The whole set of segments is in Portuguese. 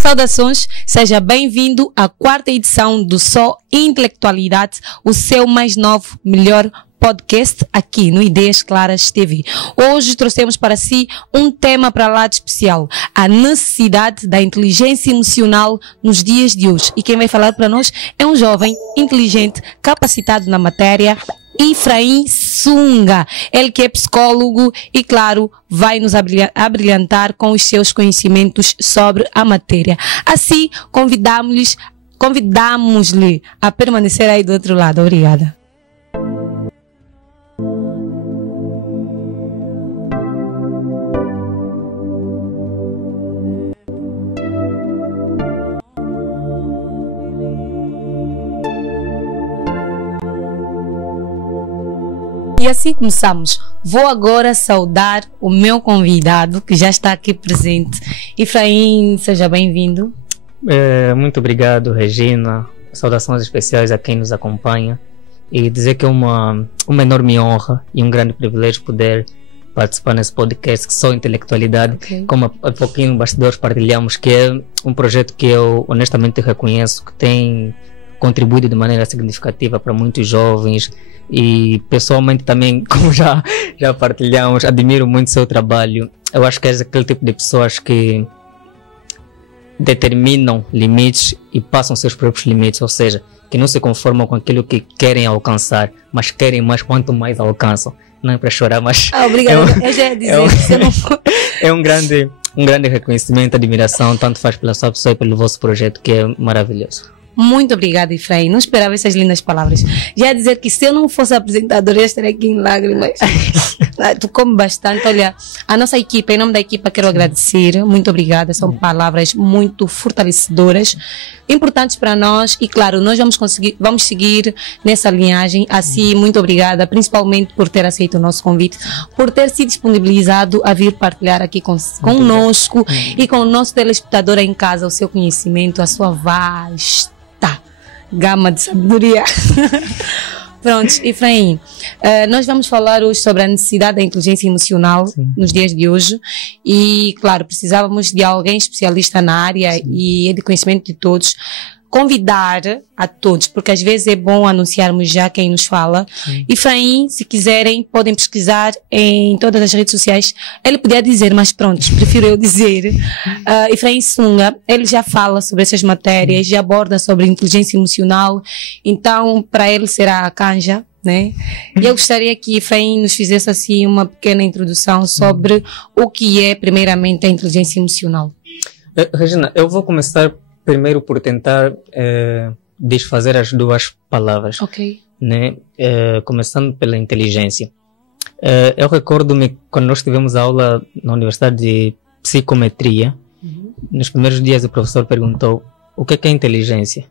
Saudações, seja bem-vindo à quarta edição do Só Intelectualidade, o seu mais novo, melhor podcast aqui no Ideias Claras TV. Hoje trouxemos para si um tema para lá de especial, a necessidade da inteligência emocional nos dias de hoje. E quem vai falar para nós é um jovem inteligente, capacitado na matéria, Efraim Sunga, ele que é psicólogo e, claro, vai nos abrilhantar com os seus conhecimentos sobre a matéria. Assim, convidamos-lhe a permanecer aí do outro lado. Obrigada. E assim começamos. Vou agora saudar o meu convidado, que já está aqui presente. Efraim, seja bem-vindo. Muito obrigado, Regina. Saudações especiais a quem nos acompanha. E dizer que é uma enorme honra e um grande privilégio poder participar nesse podcast que Só Intelectualidade. Okay. Como há pouquinho no bastidores partilhamos, que é um projeto que eu honestamente reconheço que tem contribuído de maneira significativa para muitos jovens. E pessoalmente também, como já partilhamos, admiro muito o seu trabalho. Eu acho que és aquele tipo de pessoas que determinam limites e passam seus próprios limites, ou seja, que não se conformam com aquilo que querem alcançar, mas querem mais quanto mais alcançam. Não é para chorar, mas... Obrigada, eu já ia dizer. É um grande reconhecimento, admiração, tanto faz pela sua pessoa e pelo vosso projeto, que é maravilhoso. Muito obrigada, Efraim. Não esperava essas lindas palavras. Já ia dizer que se eu não fosse apresentadora, eu estaria aqui em lágrimas. Tu come bastante. Olha, a nossa equipa, em nome da equipa, quero agradecer. Muito obrigada. São palavras muito fortalecedoras, importantes para nós. E claro, nós vamos seguir nessa linhagem. Assim, muito obrigada, principalmente por ter aceito o nosso convite, por ter se disponibilizado a vir partilhar aqui conosco e com o nosso telespectador em casa o seu conhecimento, a sua vasta gama de sabedoria. Pronto, Efraim, nós vamos falar hoje sobre a necessidade da inteligência emocional nos dias de hoje e, claro, precisávamos de alguém especialista na área e é de conhecimento de todos. Convidar a todos, porque às vezes é bom anunciarmos já quem nos fala. Efraim, se quiserem, podem pesquisar em todas as redes sociais. Ele podia dizer, mas pronto, prefiro eu dizer. Efraim Sunga, ele já fala sobre essas matérias, já aborda sobre inteligência emocional, então para ele será a canja, né? E eu gostaria que Efraim nos fizesse assim uma pequena introdução sobre o que é primeiramente a inteligência emocional. Regina, eu vou começar primeiro por tentar desfazer as duas palavras, né? Começando pela inteligência. Eu recordo-me quando nós tivemos a aula na Universidade de Psicometria, nos primeiros dias o professor perguntou o que é inteligência.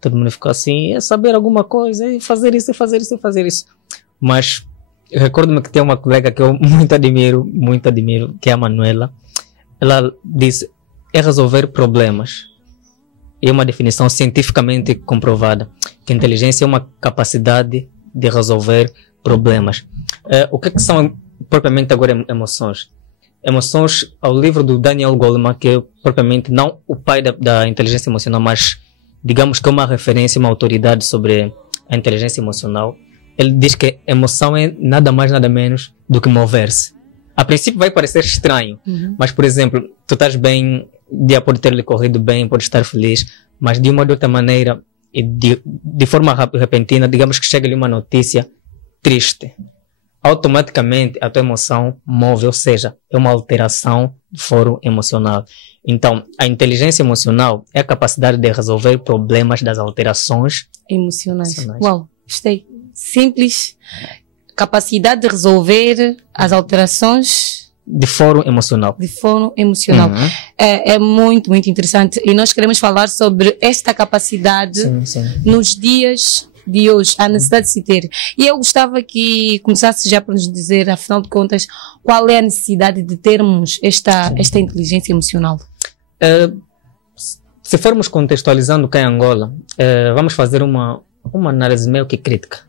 Todo mundo ficou assim, é saber alguma coisa, é fazer isso, é fazer isso, é fazer isso. Mas eu recordo-me que tem uma colega que eu muito admiro, que é a Manuela. Ela disse, é resolver problemas. É uma definição cientificamente comprovada, que a inteligência é uma capacidade de resolver problemas. O que são propriamente agora emoções? Emoções, ao livro do Daniel Goleman, que é propriamente não o pai da inteligência emocional, mas digamos que é uma referência, uma autoridade sobre a inteligência emocional. Ele diz que emoção é nada mais, nada menos do que mover-se. A princípio vai parecer estranho, mas, por exemplo, tu estás bem, o dia pode ter lhe corrido bem, pode estar feliz, mas de uma ou de outra maneira, e de forma repentina, digamos que chega-lhe uma notícia triste. Automaticamente a tua emoção move, ou seja, é uma alteração do foro emocional. Então, a inteligência emocional é a capacidade de resolver problemas das alterações emocionais. Uau, gostei. Simples. Capacidade de resolver as alterações de foro emocional. De foro emocional. É muito, muito interessante. E nós queremos falar sobre esta capacidade nos dias de hoje, a necessidade de se ter. E eu gostava que começasse já por nos dizer, afinal de contas, qual é a necessidade de termos esta inteligência emocional? Se formos contextualizando cá em Angola, vamos fazer uma análise meio que crítica.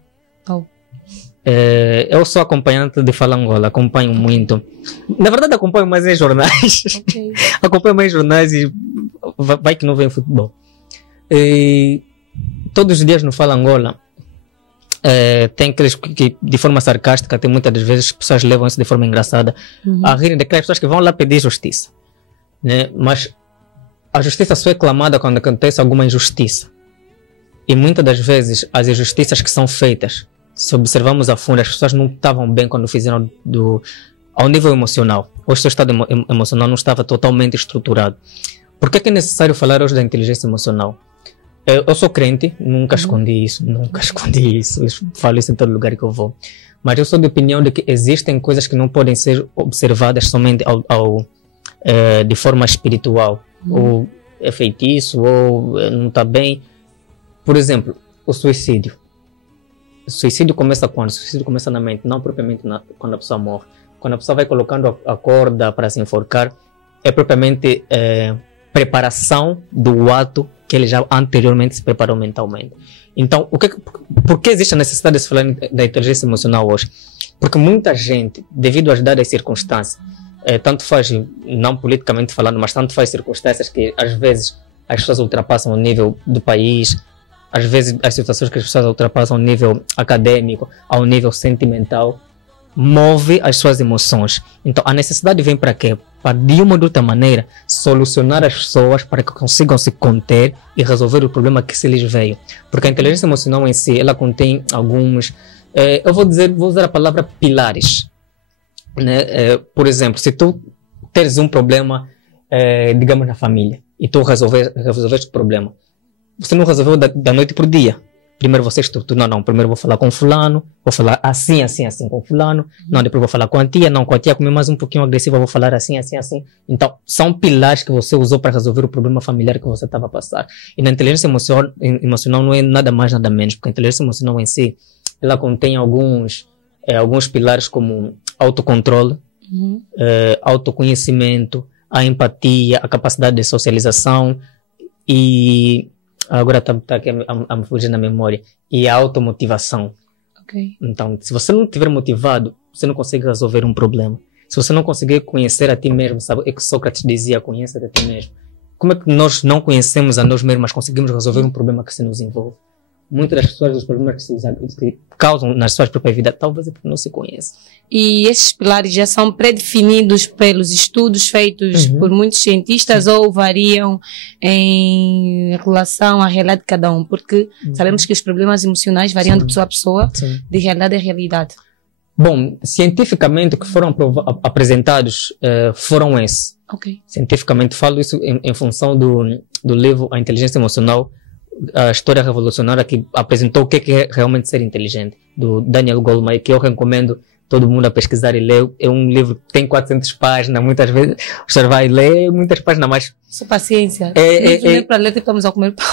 eu sou acompanhante de Fala Angola, acompanho muito. Na verdade, acompanho mais em jornais. Okay. Acompanho mais em jornais e vai que não vem futebol. Todos os dias no Fala Angola, tem aqueles que de forma sarcástica, tem muitas das vezes as pessoas levam isso de forma engraçada, a rirem daquelas pessoas que vão lá pedir justiça, né? Mas a justiça só é clamada quando acontece alguma injustiça. E muitas das vezes as injustiças que são feitas, se observamos a fundo, as pessoas não estavam bem quando fizeram ao nível emocional. O seu estado emocional não estava totalmente estruturado. Por que é necessário falar hoje da inteligência emocional? Eu sou crente, nunca escondi isso, eu falo isso em todo lugar que eu vou. Mas eu sou de opinião de que existem coisas que não podem ser observadas somente de forma espiritual, ou é feitiço, ou não está bem. Por exemplo, o suicídio. O suicídio começa quando? O suicídio começa na mente, não propriamente quando a pessoa morre. Quando a pessoa vai colocando a corda para se enforcar, é propriamente preparação do ato que ele já anteriormente se preparou mentalmente. Então, por que existe a necessidade de se falar da inteligência emocional hoje? Porque muita gente, devido às dadas circunstâncias, tanto faz, não politicamente falando, mas tanto faz circunstâncias que às vezes as pessoas ultrapassam o nível do país, às vezes as situações que as pessoas ultrapassam ao nível acadêmico, ao nível sentimental, move as suas emoções. Então a necessidade vem para quê? Para de uma ou de outra maneira solucionar as pessoas para que consigam se conter e resolver o problema que se lhes veio. Porque a inteligência emocional em si, ela contém alguns, vou usar a palavra pilares, né? Por exemplo, se tu teres um problema, digamos na família, e tu resolveste o problema, você não resolveu da noite para o dia. Primeiro você estrutura, não, primeiro vou falar com fulano, vou falar assim com fulano, não, depois vou falar com a tia, não, com a tia comer mais um pouquinho agressiva, vou falar assim. Então, são pilares que você usou para resolver o problema familiar que você estava a passar. E na inteligência emocional não é nada mais, nada menos, porque a inteligência emocional em si, ela contém alguns pilares como autocontrole, autoconhecimento, a empatia, a capacidade de socialização e... Agora está aqui a me fugir na memória. E a automotivação. Okay. Então, se você não estiver motivado, você não consegue resolver um problema. Se você não conseguir conhecer a ti mesmo, sabe? É que Sócrates dizia, conheça a ti mesmo. Como é que nós não conhecemos a nós mesmos, mas conseguimos resolver um problema que se nos envolve? Muitas das pessoas, os problemas que causam nas suas próprias vidas, talvez é porque não se conhecem. E esses pilares já são pré-definidos pelos estudos feitos por muitos cientistas ou variam em relação à realidade de cada um? Porque sabemos que os problemas emocionais variam de pessoa a pessoa, de realidade a realidade. Bom, cientificamente o que foram apresentados foram esses. Okay. Cientificamente falo isso em função do livro A Inteligência Emocional, a história revolucionária, que apresentou o que é realmente ser inteligente, do Daniel Goleman, que eu recomendo todo mundo a pesquisar e ler. É um livro que tem 400 páginas, muitas vezes você vai ler muitas páginas, mas... Só paciência. Ler para ler, estamos a comer pão.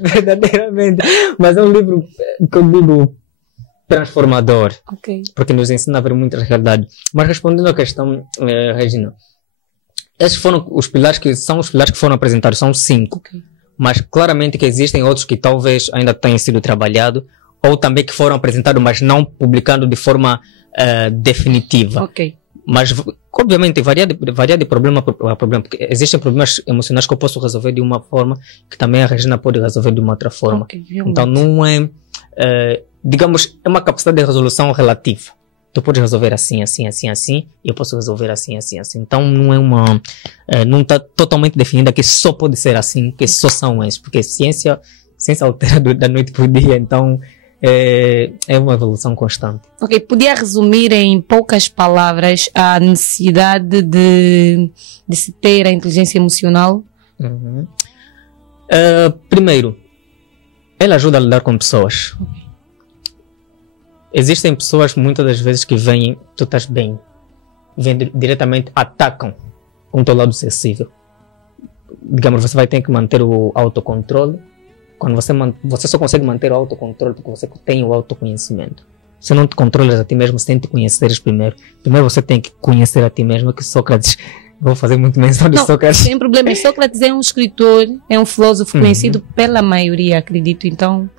Verdadeiramente. Mas é um livro que eu digo transformador, porque nos ensina a ver muitas realidades. Mas respondendo à questão, Regina, esses foram os pilares que foram apresentados, são 5. Mas claramente que existem outros que talvez ainda tenham sido trabalhados, ou também que foram apresentados, mas não publicando de forma definitiva. Mas, obviamente, varia de problema para problema, porque existem problemas emocionais que eu posso resolver de uma forma, que também a Regina pode resolver de uma outra forma. Então, não é, digamos, é uma capacidade de resolução relativa. Tu podes resolver assim, e eu posso resolver assim. Então não é não está totalmente definida que só pode ser assim, que só são esses, porque ciência altera da noite para o dia, então é uma evolução constante. Podia resumir em poucas palavras a necessidade de se ter a inteligência emocional? Primeiro, ela ajuda a lidar com pessoas. Existem pessoas muitas das vezes que vêm, tu estás bem, vêm diretamente, atacam com o teu lado sensível. Digamos, você vai ter que manter o autocontrole. Quando você só consegue manter o autocontrole porque você tem o autoconhecimento. Se não te controlas a ti mesmo, você tem que te conheceres primeiro. Primeiro você tem que conhecer a ti mesmo, que Sócrates, vou fazer muito menção de Sócrates. Sem problema, Sócrates é um escritor, é um filósofo conhecido pela maioria, acredito, então...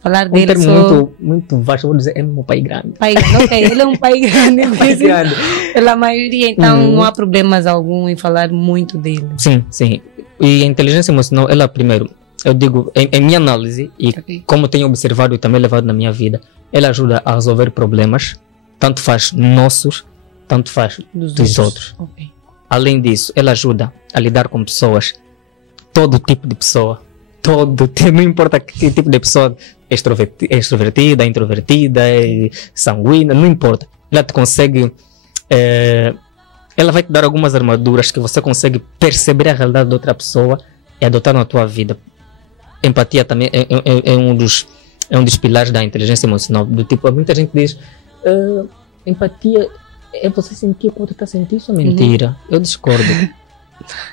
falar dele. Um termo muito vasto, vou dizer, é meu pai grande. Pai grande, ok, ele é um pai grande. Pai grande. Pela maioria, então não há problemas algum em falar muito dele. Sim, sim. E a inteligência emocional, ela primeiro, eu digo, em minha análise, e como tenho observado e também levado na minha vida, ela ajuda a resolver problemas, tanto faz nossos, tanto faz dos outros. Okay. Além disso, ela ajuda a lidar com pessoas, todo tipo de pessoa, não importa que tipo de pessoa, extrovertida, introvertida, sanguínea, não importa. Ela te consegue, ela vai te dar algumas armaduras que você consegue perceber a realidade de outra pessoa e adotar na tua vida. Empatia também é um dos pilares da inteligência emocional. Do tipo, muita gente diz, empatia é você sentir o que o outro está sentindo, isso é mentira. Eu discordo.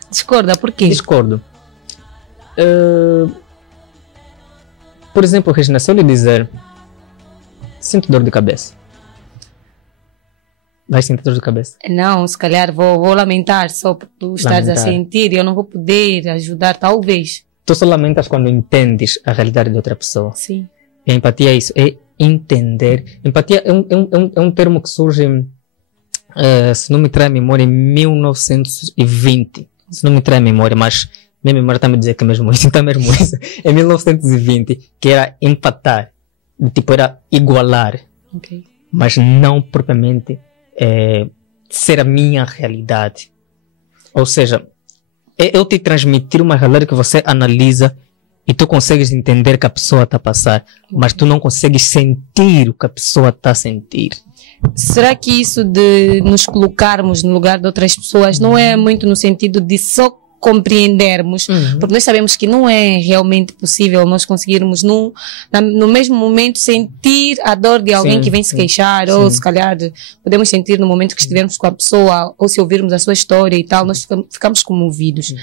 Discorda, por quê? Discordo. Por exemplo, Regina, se eu lhe dizer, sinto dor de cabeça, vai sentir dor de cabeça? Não, se calhar vou lamentar só por tu estares a sentir e eu não vou poder ajudar, talvez. Tu só lamentas quando entendes a realidade de outra pessoa. Sim. E a empatia é isso, é entender. Empatia é um termo que surge, se não me trai a memória, em 1920. Se não me trai a memória, mas minha memória está a me dizer que é mesmo isso. Então é mesmo isso. Em 1920, que era empatar. Tipo, era igualar. Okay. Mas não propriamente ser a minha realidade. Ou seja, é eu te transmitir uma realidade que você analisa e tu consegues entender que a pessoa está a passar, mas tu não consegues sentir o que a pessoa está a sentir. Será que isso de nos colocarmos no lugar de outras pessoas não é muito no sentido de só compreendermos, porque nós sabemos que não é realmente possível nós conseguirmos no mesmo momento sentir a dor de alguém que vem se queixar, ou se calhar podemos sentir no momento que estivermos com a pessoa, ou se ouvirmos a sua história e tal, nós ficamos comovidos.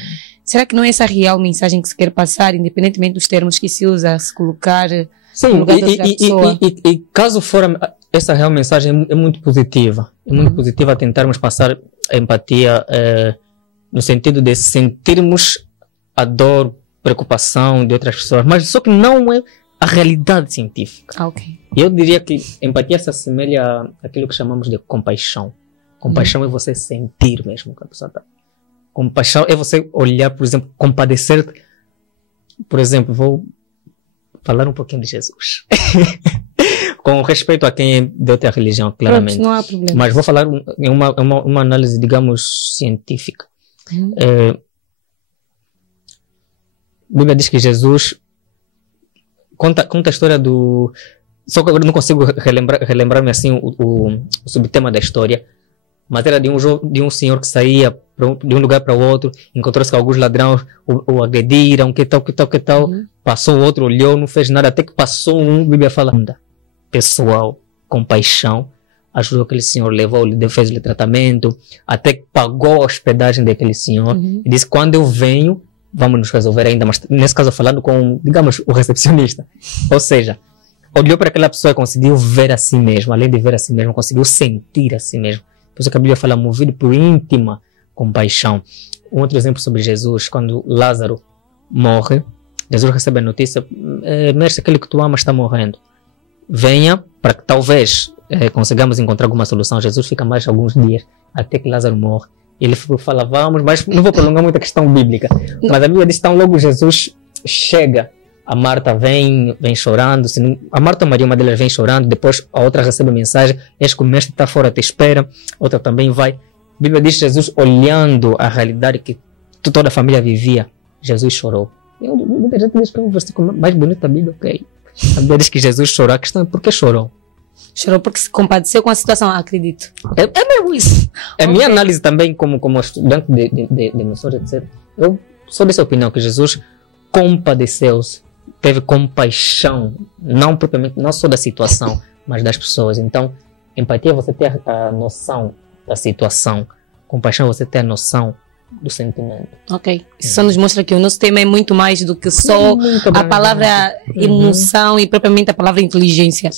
Será que não é essa a real mensagem que se quer passar, independentemente dos termos que se usa, se colocar no lugar de outra pessoa? E caso for essa real mensagem é muito positiva, a tentarmos passar a empatia no sentido de sentirmos a dor, preocupação de outras pessoas, mas só que não é a realidade científica. Okay. Eu diria que empatia se assemelha àquilo que chamamos de compaixão. Compaixão é você sentir mesmo que a pessoa está. Compaixão é você olhar, por exemplo, compadecer. Por exemplo, vou falar um pouquinho de Jesus. Com respeito a quem é de outra religião, claramente. Pronto, não há problema. Mas vou falar em uma análise, digamos, científica. A Bíblia diz que Jesus conta a história do... Só que eu não consigo relembrar-me assim o subtema da história, mas era de um senhor que saía de um lugar para o outro, encontrou-se com alguns ladrões, o agrediram, que tal. Passou o outro, olhou, não fez nada, até que passou a Bíblia fala, pessoal, compaixão, ajudou aquele senhor, levou-lhe, fez-lhe tratamento, até que pagou a hospedagem daquele senhor, e disse, quando eu venho, vamos nos resolver ainda, mas nesse caso falando com, digamos, o recepcionista. Ou seja, olhou para aquela pessoa e conseguiu ver a si mesmo, além de ver a si mesmo, conseguiu sentir a si mesmo. Por isso que a Bíblia fala, movido por íntima compaixão. Um outro exemplo sobre Jesus, quando Lázaro morre, Jesus recebe a notícia, mestre, aquele que tu amas está morrendo. Venha para que talvez consigamos encontrar alguma solução. Jesus fica mais alguns dias até que Lázaro morre. Ele fala, vamos, mas não vou prolongar muito a questão bíblica. Mas a Bíblia diz, então logo Jesus chega, a Marta vem chorando, a Marta Maria, uma delas vem chorando, depois a outra recebe a mensagem, eis que o mestre está fora, te espera, outra também vai. A Bíblia diz, Jesus olhando a realidade que toda a família vivia, Jesus chorou. Muita gente diz que é um versículo mais bonito da Bíblia, ok. A Bíblia diz que Jesus chorou, a questão é por que chorou? Chorou porque se compadeceu com a situação, acredito. É mesmo isso. É minha análise também como estudante de emoções, etc. Eu sou dessa opinião que Jesus compadeceu-se, teve compaixão, não propriamente, não só da situação, mas das pessoas. Então, empatia é você ter a noção da situação, compaixão é você ter a noção do sentimento. Ok. Isso só nos mostra que o nosso tema é muito mais do que só a palavra emoção e propriamente a palavra inteligência.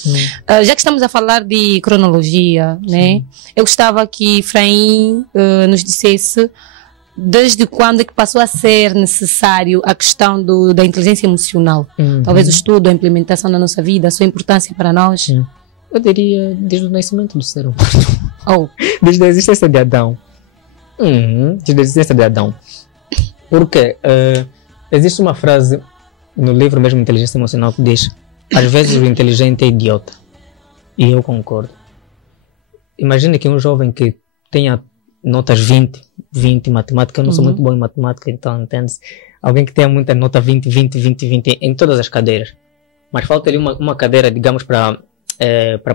Já que estamos a falar de cronologia, né? Eu gostava que Efraim nos dissesse desde quando é que passou a ser necessário a questão da inteligência emocional? Talvez o estudo, a implementação na nossa vida, a sua importância para nós? Eu diria desde o nascimento do ser humano. Desde a existência de Adão. Desde a existência de Adão. Porque existe uma frase no livro mesmo Inteligência Emocional que diz: às vezes o inteligente é idiota. E eu concordo. Imagine que um jovem que tenha notas 20 em matemática, eu não sou muito bom em matemática, então entende-se. Alguém que tenha muita nota 20 em todas as cadeiras. Mas falta ali uma cadeira, digamos, para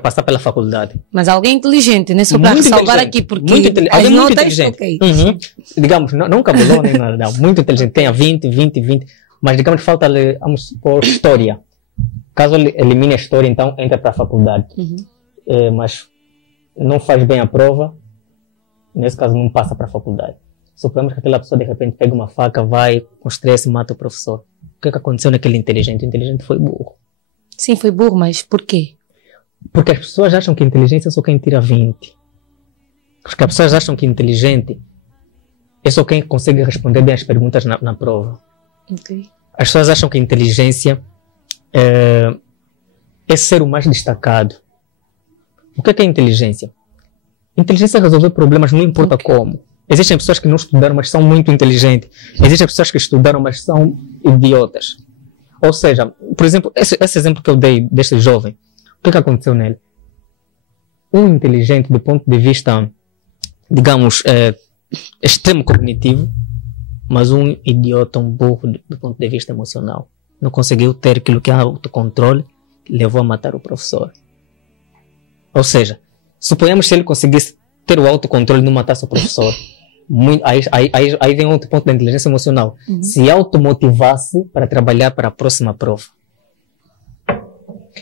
passar pela faculdade. Mas alguém inteligente, né? Só para ressalvar aqui, porque as notas... inteligente. Okay. Digamos, não cabulou nem nada, não. Muito inteligente, tenha 20. Mas digamos, falta-lhe, vamos supor, história. Caso ele elimine a história, então entra para a faculdade. Mas não faz bem a prova, nesse caso não passa para a faculdade. Suponhamos que aquela pessoa de repente pega uma faca, vai com estresse e mata o professor. O que aconteceu naquele inteligente? O inteligente foi burro. Sim, foi burro, mas por quê? Porque as pessoas acham que inteligência é só quem tira 20. Porque as pessoas acham que inteligente é só quem consegue responder bem as perguntas na prova. Okay. As pessoas acham que inteligência é ser o mais destacado. O que é inteligência? Inteligência é resolver problemas, não importa como. Existem pessoas que não estudaram, mas são muito inteligentes. Existem pessoas que estudaram, mas são idiotas. Ou seja, por exemplo, esse exemplo que eu dei deste jovem, o que aconteceu nele? Um inteligente do ponto de vista, digamos, extremo cognitivo, mas um idiota, um burro do ponto de vista emocional. Não conseguiu ter aquilo que é autocontrole, levou a matar o professor. Ou seja, suponhamos que ele conseguisse ter o autocontrole e não matasse o professor. Aí vem outro ponto da inteligência emocional. Se automotivasse para trabalhar para a próxima prova.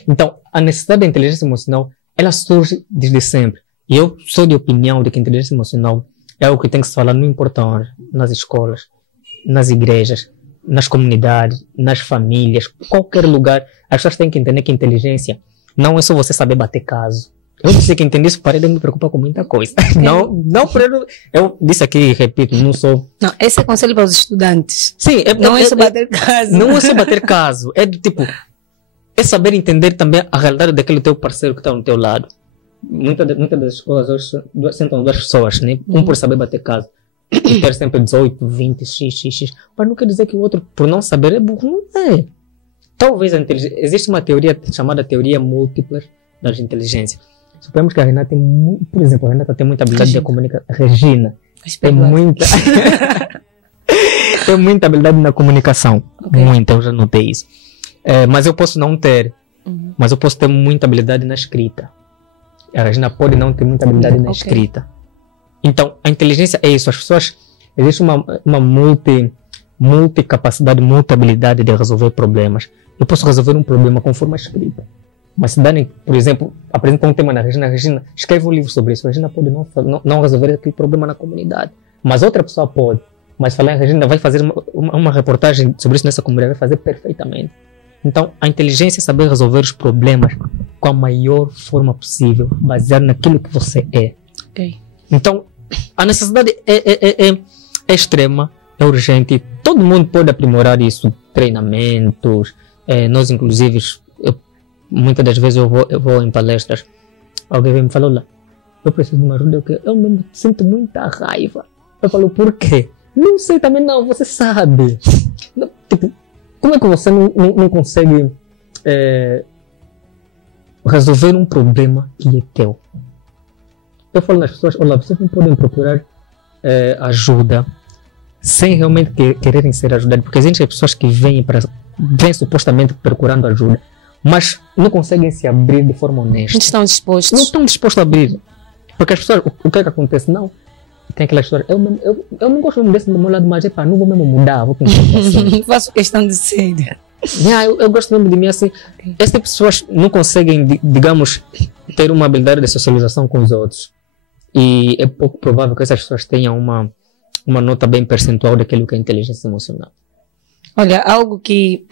Então, a necessidade da inteligência emocional, ela surge desde sempre. E eu sou de opinião de que a inteligência emocional é algo que tem que se falar, não importa onde, nas escolas, nas igrejas, nas comunidades, nas famílias, qualquer lugar. As pessoas têm que entender que inteligência não é só você saber bater caso. Eu disse que entendi isso, parei de me preocupar com muita coisa. Eu disse aqui e repito, não sou... Não, esse é conselho para os estudantes. Sim. Não é só bater caso. Não é só bater caso. É do tipo... É saber entender também a realidade daquele teu parceiro que está no teu lado. Muitas das escolas hoje sentam duas pessoas, né? Um por saber bater caso. E ter sempre 18, 20, x. Mas não quer dizer que o outro, por não saber, é burro. Não é. Talvez a inteligência... Existe uma teoria chamada teoria múltipla das inteligências. Suponhamos que a Renata tem, por exemplo, a Renata tem muita habilidade de comunicação. Regina tem muita tem muita habilidade na comunicação. Okay. Muita, eu já notei isso. Mas eu posso não ter. Mas eu posso ter muita habilidade na escrita. A Regina pode não ter muita habilidade na escrita. Então, a inteligência é isso. As pessoas... Existe uma multicapacidade, multi-habilidade de resolver problemas. Eu posso resolver um problema conforme a escrita. Mas se darem, por exemplo, apresentam um tema na Regina, escreve um livro sobre isso. A Regina pode não resolver aquele problema na comunidade. Mas outra pessoa pode. Mas falar em Regina vai fazer uma reportagem sobre isso nessa comunidade, vai fazer perfeitamente. Então, a inteligência é saber resolver os problemas com a maior forma possível, baseado naquilo que você é. Okay. Então, a necessidade é extrema, é urgente. Todo mundo pode aprimorar isso. Treinamentos, nós inclusive... Muitas das vezes eu vou em palestras, alguém vem me falar, olha, eu preciso de uma ajuda, eu mesmo sinto muita raiva. Eu falo, por quê? Não sei também não, você sabe. Tipo, como é que você não consegue resolver um problema que é teu? Eu falo nas pessoas, olha, vocês não podem procurar ajuda sem realmente quererem ser ajudados, porque existem pessoas que vêm supostamente procurando ajuda, mas não conseguem se abrir de forma honesta. Não estão dispostos. Não estão dispostos a abrir. Porque as pessoas, o que é que acontece? Não. Tem aquela história, eu não gosto mesmo desse do meu lado, mas não vou mesmo mudar, vou continuar assim. Faço questão de ser. Eu gosto mesmo de mim assim. Okay. Essas pessoas não conseguem, digamos, ter uma habilidade de socialização com os outros. E é pouco provável que essas pessoas tenham uma nota bem percentual daquilo que é inteligência emocional. Olha, algo que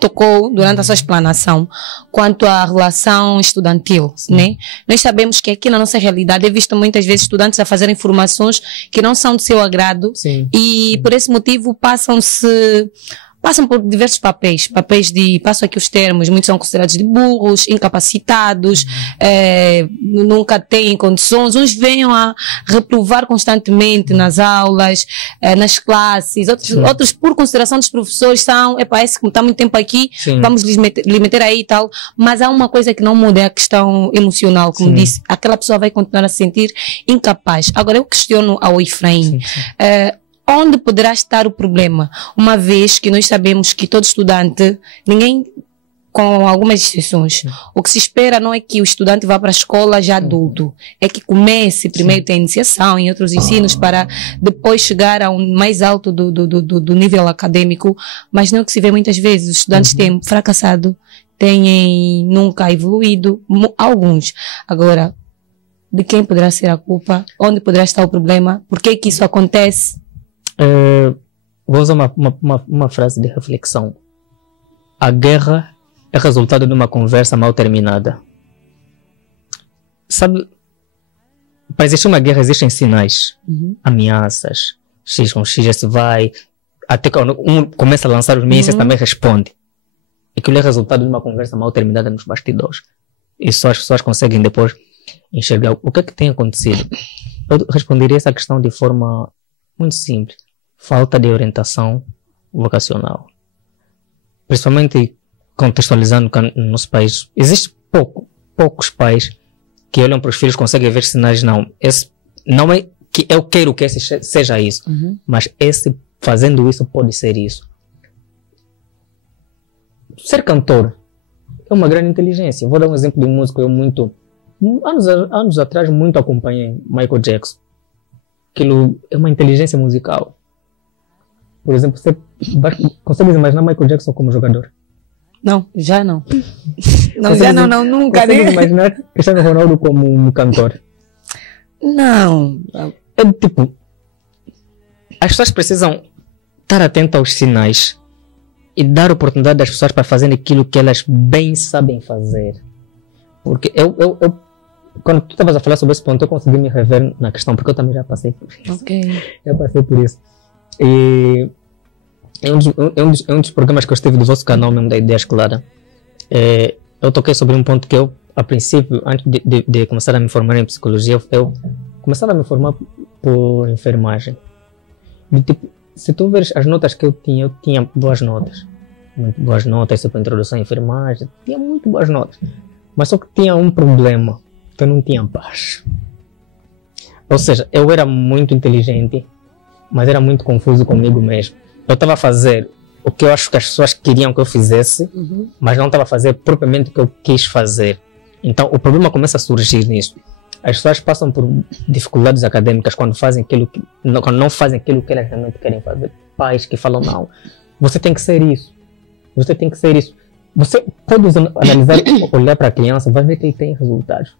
tocou durante a sua explanação quanto à relação estudantil, né? Nós sabemos que aqui na nossa realidade é visto muitas vezes estudantes a fazerem formações que não são do seu agrado e por esse motivo passam por diversos papéis passo aqui os termos, muitos são considerados de burros, incapacitados, nunca têm condições, uns venham a reprovar constantemente nas aulas, nas classes, outros por consideração dos professores são, esse que está muito tempo aqui, vamos lhe meter aí e tal, mas há uma coisa que não muda, é a questão emocional, como disse, aquela pessoa vai continuar a se sentir incapaz. Agora eu questiono ao Efraim, onde poderá estar o problema? Uma vez que nós sabemos que todo estudante, ninguém, com algumas exceções, o que se espera não é que o estudante vá para a escola já adulto, é que comece primeiro ter iniciação em outros ensinos para depois chegar a um mais alto do nível acadêmico, mas não é o que se vê muitas vezes, os estudantes têm fracassado, têm nunca evoluído, alguns. Agora, de quem poderá ser a culpa? Onde poderá estar o problema? Por que isso acontece? Vou usar uma frase de reflexão. A guerra é resultado de uma conversa mal terminada. Sabe, para existir uma guerra existem sinais, ameaças, X com X esse vai, até quando um começa a lançar os mísseis também responde. Aquilo é resultado de uma conversa mal terminada nos bastidores. E só as pessoas conseguem depois enxergar o que é que tem acontecido. Eu responderia essa questão de forma muito simples. Falta de orientação vocacional. Principalmente contextualizando no nosso país. Existem poucos pais que olham para os filhos e conseguem ver sinais, esse não é que eu quero que esse seja isso, mas esse fazendo isso pode ser isso. Ser cantor é uma grande inteligência. Vou dar um exemplo de um músico, anos atrás muito acompanhei Michael Jackson. Aquilo é uma inteligência musical. Por exemplo, você consegue imaginar Michael Jackson como jogador? Não, já não. Não, nunca. Consegue imaginar Cristiano Ronaldo como um cantor? Não. É tipo, as pessoas precisam estar atentas aos sinais e dar oportunidade às pessoas para fazerem aquilo que elas bem sabem fazer. Porque eu quando tu estavas a falar sobre esse ponto, eu consegui me rever na questão, porque eu também já passei por isso. Já passei por isso. E é um dos programas que eu estive do vosso canal, mesmo da Ideias Claras. Eu toquei sobre um ponto que eu, a princípio, antes de começar a me formar em psicologia, eu começava a me formar por enfermagem. E, tipo, se tu veres as notas que eu tinha boas notas. Muito boas notas sobre a introdução à enfermagem, tinha muito boas notas. Mas só que tinha um problema, que eu não tinha paz. Ou seja, eu era muito inteligente, mas era muito confuso comigo mesmo. Eu estava a fazer o que eu acho que as pessoas queriam que eu fizesse, mas não estava a fazer propriamente o que eu quis fazer. Então o problema começa a surgir nisso. As pessoas passam por dificuldades acadêmicas quando não fazem aquilo que elas realmente querem fazer. Pais que falam, não, você tem que ser isso. Você tem que ser isso. Você pode analisar, olhar para a criança, vai ver que ele tem resultados.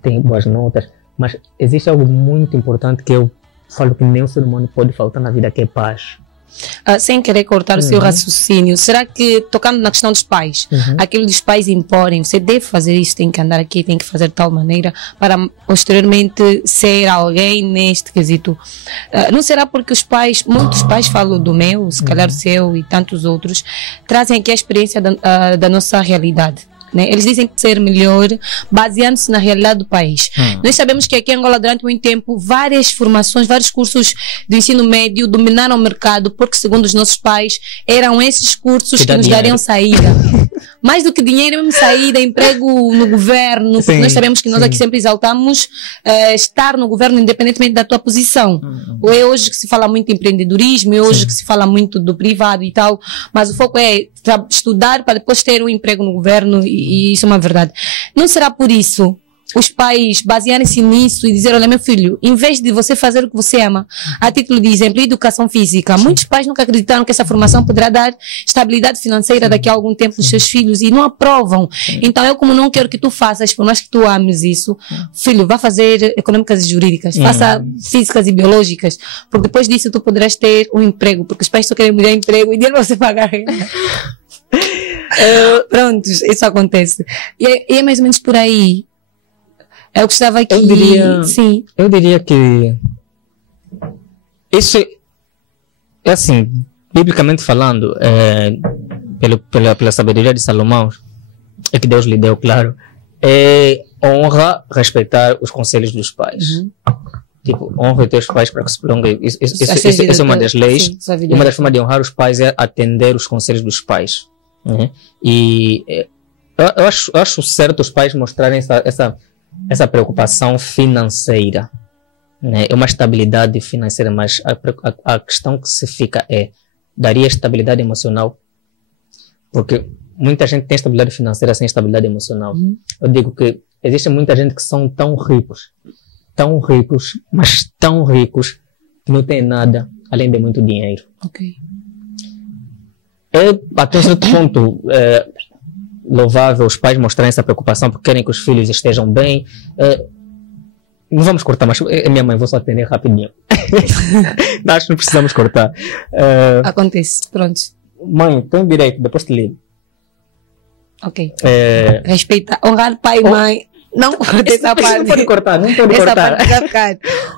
Tem boas notas, mas existe algo muito importante que eu falo que nenhum ser humano pode faltar na vida, que é paz. Sem querer cortar o seu raciocínio, será que, tocando na questão dos pais, aquilo dos pais imporem, você deve fazer isso, tem que andar aqui, tem que fazer de tal maneira para posteriormente ser alguém neste quesito? Não será porque muitos pais, falo do meu, se calhar o seu e tantos outros, trazem aqui a experiência da nossa realidade? Né? Eles dizem que ser melhor baseando-se na realidade do país. Nós sabemos que aqui em Angola, durante muito tempo, várias formações, vários cursos do ensino médio dominaram o mercado, porque segundo os nossos pais, eram esses cursos que nos dariam saída. Mais do que dinheiro, mesmo saída, emprego no governo, porque nós sabemos que nós aqui sempre exaltamos estar no governo independentemente da tua posição. Ou é hoje que se fala muito de empreendedorismo, é hoje que se fala muito do privado e tal, mas o foco é estudar para depois ter um emprego no governo e isso é uma verdade. Não será por isso os pais basearem-se nisso e dizer, olha meu filho, em vez de você fazer o que você ama, a título de exemplo, educação física, muitos pais nunca acreditaram que essa formação poderá dar estabilidade financeira daqui a algum tempo aos seus filhos e não aprovam. Então eu, como não quero que tu faças, por mais que tu ames isso, filho, vá fazer econômicas e jurídicas, faça físicas e biológicas, porque depois disso tu poderás ter um emprego, porque os pais só querem mudar emprego e dinheiro você pagar renda. Pronto, isso acontece. E é mais ou menos por aí. Eu gostava que... Eu diria que isso é assim, biblicamente falando, pela sabedoria de Salomão, é que Deus lhe deu, claro, é honra respeitar os conselhos dos pais. Tipo, honra os teus pais para que se prolongue. Isso é uma das leis. Sim, uma das formas de honrar os pais é atender os conselhos dos pais. E eu acho certo os pais mostrarem essa preocupação financeira. Né? É uma estabilidade financeira, mas a questão que se fica daria estabilidade emocional? Porque muita gente tem estabilidade financeira sem estabilidade emocional. Eu digo que existe muita gente que são tão ricos, mas tão ricos, que não tem nada além de muito dinheiro. Até certo ponto louvável os pais mostrarem essa preocupação porque querem que os filhos estejam bem. Não vamos cortar, mas é minha mãe, vou só atender rapidinho. Acho que não precisamos cortar. Acontece, pronto. Mãe, tenho direito, depois te ligo. Respeitar, honrar pai e mãe. Não cortei essa parte. Não pode cortar, não pode cortar.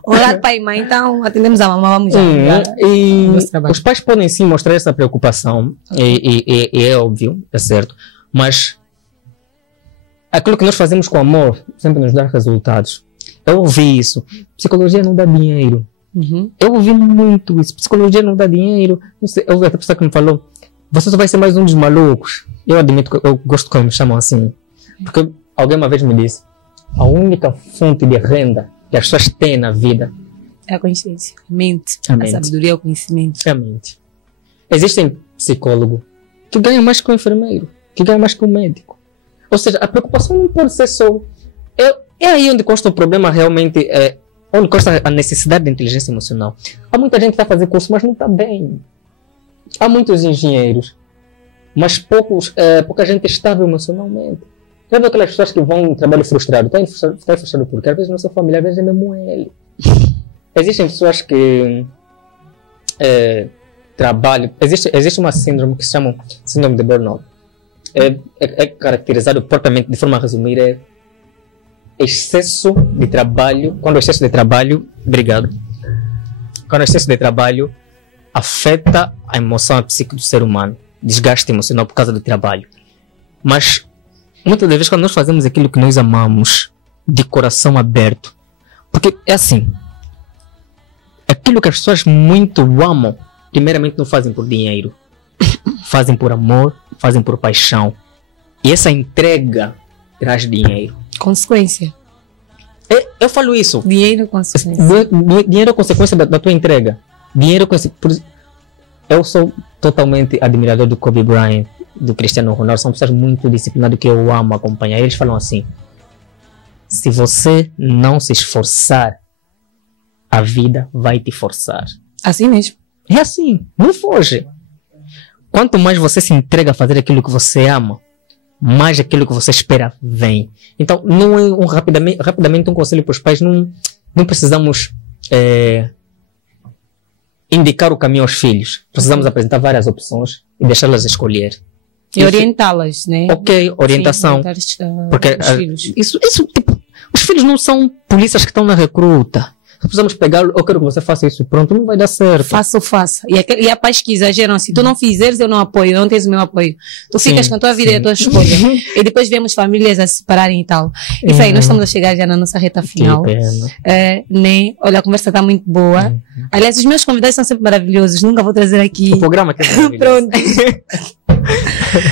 Honrar pai e mãe, então atendemos a mamãe, vamos já. E os pais podem sim mostrar essa preocupação, e é óbvio, é certo, mas aquilo que nós fazemos com amor sempre nos dá resultados. Eu ouvi isso. Psicologia não dá dinheiro. Eu ouvi muito isso. Psicologia não dá dinheiro. Não sei, eu ouvi até pessoa que me falou: você só vai ser mais um dos malucos. Eu admito que eu gosto quando me chamam assim. Porque alguém uma vez me disse: a única fonte de renda que as pessoas têm na vida é a consciência. A sabedoria é o conhecimento. É a mente. Existem psicólogos que ganham mais que o enfermeiro, que ganham mais que o médico. Ou seja, a preocupação não pode ser só... É aí onde consta o problema realmente, onde consta a necessidade de inteligência emocional. Há muita gente que está a fazer curso, mas não está bem. Há muitos engenheiros, mas pouca gente estável emocionalmente. Já viu aquelas pessoas que vão em trabalho frustrado? Está frustrado porque às vezes não são familiares, às vezes é mesmo ele. Existem pessoas que trabalham... Existe uma síndrome que se chama síndrome de burnout. É caracterizado propriamente, de forma a resumir, excesso de trabalho. Quando o excesso de trabalho... Obrigado. Quando o excesso de trabalho afeta a emoção, a psique do ser humano. Desgaste emocional por causa do trabalho. Mas muitas das vezes quando nós fazemos aquilo que nós amamos de coração aberto, porque é assim, aquilo que as pessoas muito amam, primeiramente não fazem por dinheiro, fazem por amor, fazem por paixão, e essa entrega traz dinheiro. Consequência. Eu falo isso. Dinheiro é consequência. Dinheiro é consequência da tua entrega. Dinheiro é consequência. Eu sou totalmente admirador do Kobe Bryant, do Cristiano Ronaldo. São pessoas muito disciplinadas que eu amo acompanhar. Eles falam assim: se você não se esforçar, a vida vai te forçar. Assim mesmo. É assim, não foge. Quanto mais você se entrega a fazer aquilo que você ama, mais aquilo que você espera vem. Então, não é rapidamente um conselho para os pais: não precisamos indicar o caminho aos filhos. Precisamos apresentar várias opções e deixá-las escolher. E orientá-las, né? Ok, orientação. Sim, porque os filhos. Isso, tipo, os filhos não são polícias que estão na recruta. Precisamos pegar, eu quero que você faça isso, pronto, não vai dar certo. Faça. E a pais que exageram, se tu não fizeres, eu não apoio, não tens o meu apoio. Tu ficas com a tua vida e a tua escolha. E depois vemos famílias a se separarem e tal. E aí, nós estamos a chegar já na nossa reta final. Que pena. Né? Olha, a conversa está muito boa. Aliás, os meus convidados são sempre maravilhosos, nunca vou trazer aqui. O programa que é pronto.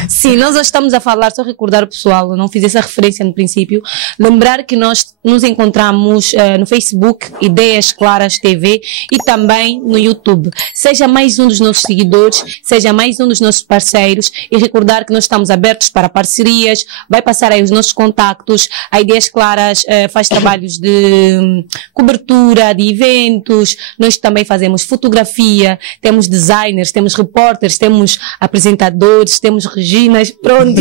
Sim, nós hoje estamos a falar, só recordar o pessoal, eu não fiz essa referência no princípio, lembrar que nós nos encontramos no Facebook, Ideias Claras TV, e também no YouTube. Seja mais um dos nossos seguidores, seja mais um dos nossos parceiros, e recordar que nós estamos abertos para parcerias, vai passar aí os nossos contactos. A Ideias Claras faz trabalhos de cobertura de eventos, nós também fazemos fotografia, temos designers, temos repórteres, temos apresentadores, temos Reginas, pronto.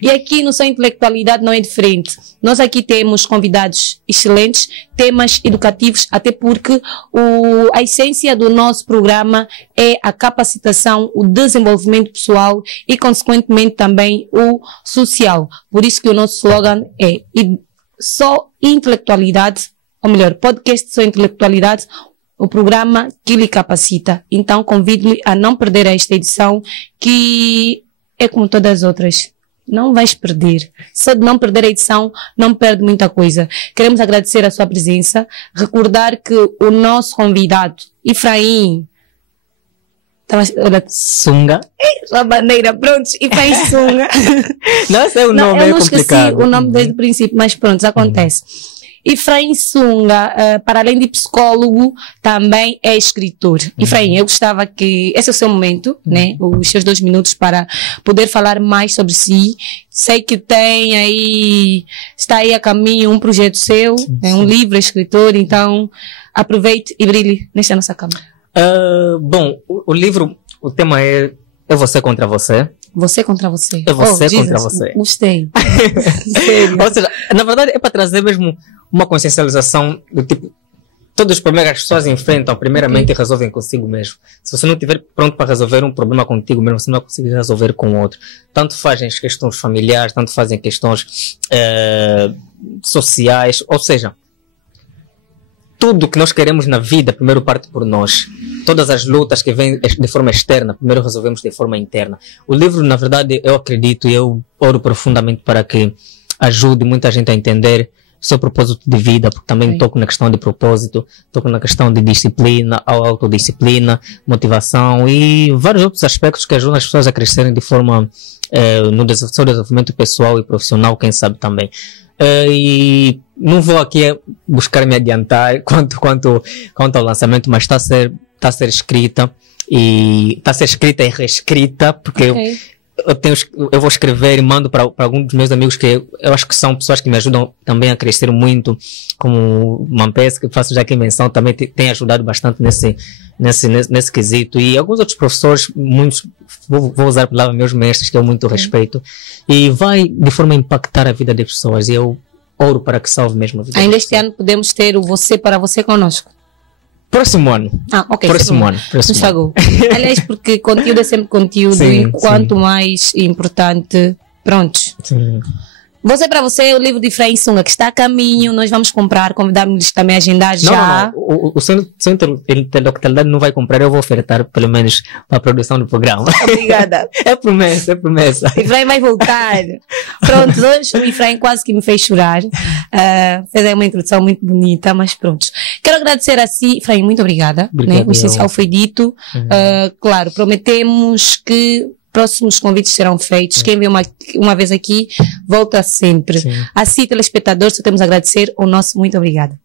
E aqui no Só Intelectualidade não é diferente. Nós aqui temos convidados excelentes, temas educativos, até porque a essência do nosso programa é a capacitação, o desenvolvimento pessoal e, consequentemente, também o social. Por isso que o nosso slogan é Só Intelectualidade, ou melhor, podcast Só Intelectualidade, o programa que lhe capacita. Então, convido-lhe a não perder esta edição, que é como todas as outras. Não vais perder. Só de não perder a edição, não perde muita coisa. Queremos agradecer a sua presença, recordar que o nosso convidado, Efraim, Sunga. Sua bandeira, pronto, Efraim Sunga. Nossa, é o nome, eu não é complicado. esqueci o nome desde o princípio, mas pronto, acontece. Efraim Sunga, para além de psicólogo, também é escritor. Efraim, eu gostava que esse é o seu momento, né? Os seus 2 minutos para poder falar mais sobre si. Sei que está aí a caminho um projeto seu, um livro, escritor, então aproveite e brilhe nesta nossa câmara. Bom, o livro, o tema é Você Contra Você. Você contra você. É você contra você. Gostei. Ou seja, na verdade é para trazer mesmo uma consciencialização do tipo, todos os problemas que as pessoas enfrentam, primeiramente resolvem consigo mesmo. Se você não estiver pronto para resolver um problema contigo mesmo, você não vai conseguir resolver com outro. Tanto fazem as questões familiares, tanto fazem questões sociais, ou seja, tudo que nós queremos na vida, primeiro parte por nós. Todas as lutas que vêm de forma externa, primeiro resolvemos de forma interna. O livro, na verdade, eu acredito e eu oro profundamente para que ajude muita gente a entender o seu propósito de vida, porque também toco na questão de propósito, toco na questão de disciplina, autodisciplina, motivação e vários outros aspectos que ajudam as pessoas a crescerem de forma no seu desenvolvimento pessoal e profissional, quem sabe também. E não vou aqui buscar me adiantar quanto ao lançamento, mas está a ser escrita e reescrita, porque eu vou escrever e mando para alguns dos meus amigos que eu acho que são pessoas que me ajudam também a crescer muito, como o Mampes, que faço já aqui menção, também tem ajudado bastante nesse quesito, e alguns outros professores, muitos, vou usar a palavra meus mestres, que eu muito respeito, e vai de forma a impactar a vida das pessoas, e eu oro para que salve mesmo a vida. Ainda este ano podemos ter o Você para Você conosco. Próximo ano. Ok. Próximo ano. Aliás, porque conteúdo é sempre conteúdo, e quanto mais importante, prontos. Sim. Você para Você, o livro de Efraim Sunga, que está a caminho, nós vamos comprar, convidamos também a agendar já. Não. O seu intelectualidade não vai comprar, eu vou ofertar pelo menos para a produção do programa. Obrigada. É promessa. Efraim vai voltar. Pronto, hoje o Efraim quase que me fez chorar. Fez aí uma introdução muito bonita, mas pronto. Quero agradecer a si, Efraim, muito obrigada. Né? O essencial foi dito. Claro, prometemos que próximos convites serão feitos. Quem veio uma vez aqui, volta sempre. A si, telespectadores, só temos a agradecer o nosso muito obrigada.